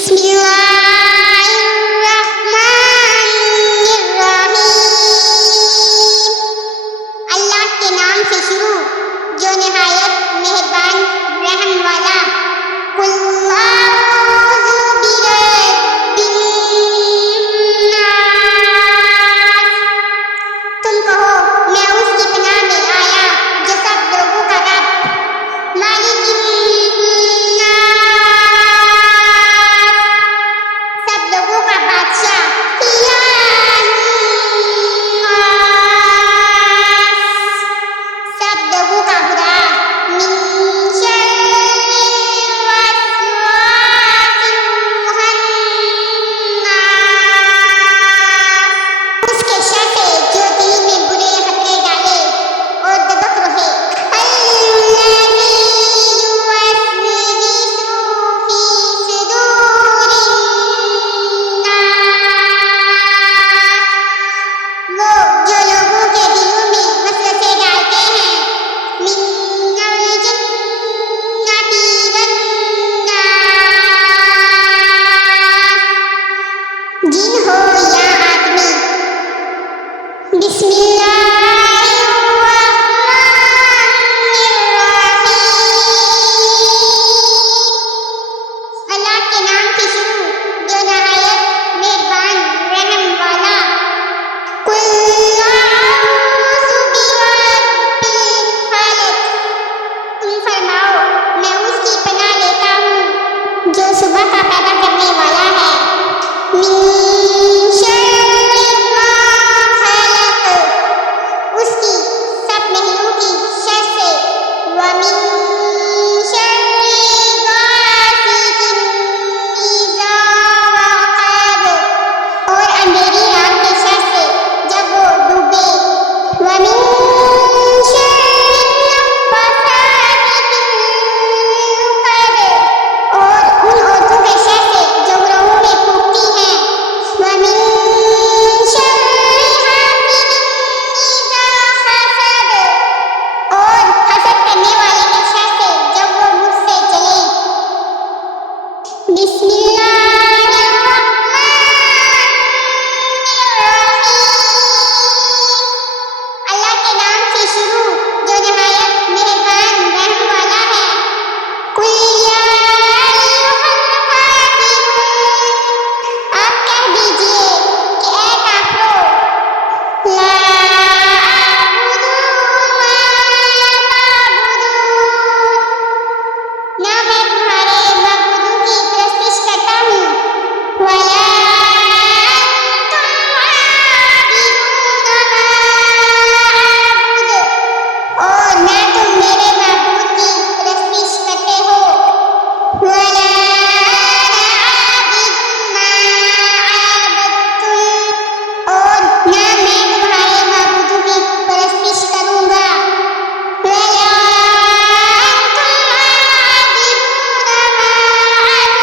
बिस्मिल्लाहिर्रहमानिर्रहीम। अल्लाह के नाम से शुरू जो निहायत मेहरबान रहम वाला। कुल आऊज़ु बिरब्बिन नास। तुम कहो मैं उसकी पनाह में आया जो सब लोगों का रब। मालिकिन नास, सब लोगों का बादशाह। इलाहुन नास, सब लोगों का खुदा। मिन शर्रिल वस्वासिल खन्नास, उसके शर से जो दिल में बुरे खतरे डाले और दबक रहे। अल्लज़ी युवस्विसु फी सुदूरिन नास, वो जो लोगों के दिलों में वसवसे डालते हैं। मिनल जिन्नति वन नास, जिन हो या आदमी। बिस्मिल्लाहिर्रहमानिर्रहीम। अल्लाह के नाम से शुरू जो निहायत मेहरबान रहम वाला। कुल आऊज़ु बिरब्बिल फलक। तुम फरमाओ मैं उसकी पनाह लेता हूँ जो सुबह का पैदा करने वाला है। मिन शर्रि मा खलक, उसकी सब महलों की शर से। व मिन शर्रि गासिकिन इज़ा वक़ब, और अंधेरी रात के शर से जब वो डूबे। व मिन शर्रि नफ़्फ़ासाति फ़िल उक़द, और उन औरतों के शर से जो ग्रोहों में फूंकती हैं। व मिन शर्रि हासिदिन इज़ा हसद, और हसद करने वाले के शर से जब वो मुझ से जले। बिस्मिल्लाहिर्रहमानिर्रहीम। अल्लाह के नाम से शुरू जो निहायत मेहरबान रहम वाला है। कुल या अय्युहल काफिरून, आप कह दीजिए कि ऐ काफिरों। ला अअबुदु मा ताबुदून, ना मैं तुम्हारे माबूदों की परस्तिश करता हूँ। वला अंतुम आबिदून मा अअबुद, और ना तुम मेरे माबूद की परस्तिश करते हो। वला अना आबिदुम मा अबदतुम, और ना मैं तुम्हारे माबूदों की परस्तिश करूँगा। वला अंतुम आबिदून मा अअबुद,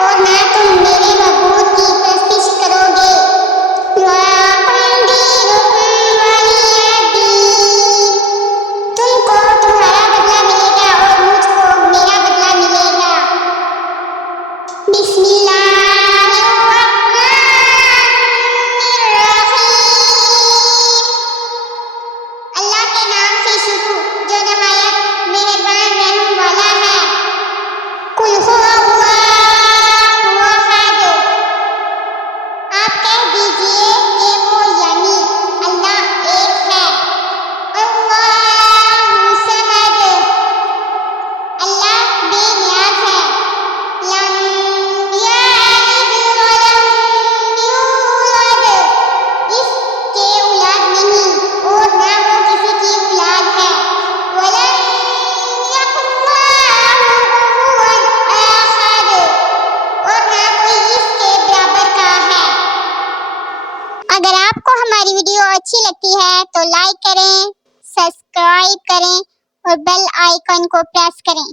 और ना तुम मेरे माबूद की परस्तिश करोगे। लकुम दीनुकुम वलिय दीन, तुमको तुम्हारा बदला मिलेगा और मुझको मेरा बदला मिलेगा। बिस्मिल्लाहिर्रहमानिर्रहीम। अल्लाह के नाम से शुरू जो निहायत मेहरबान रहम वाला है। कुल हुवल्लाहु अहद, आप कह दीजिए कि वो यानी अल्लाह एक है। अल्लाहु समद, अल्लाह बेनियाज है। लम यलिद वलम यूलद, इसके औलाद नहीं और ना वो किसी की औलाद है। वलम यकुन लहु कुफुवन अहद, और ना कोई इसके बराबर का है। अगर आपको हमारी वीडियो अच्छी लगती है तो लाइक करें, सब्सक्राइब करें और बेल आइकन को प्रेस करें।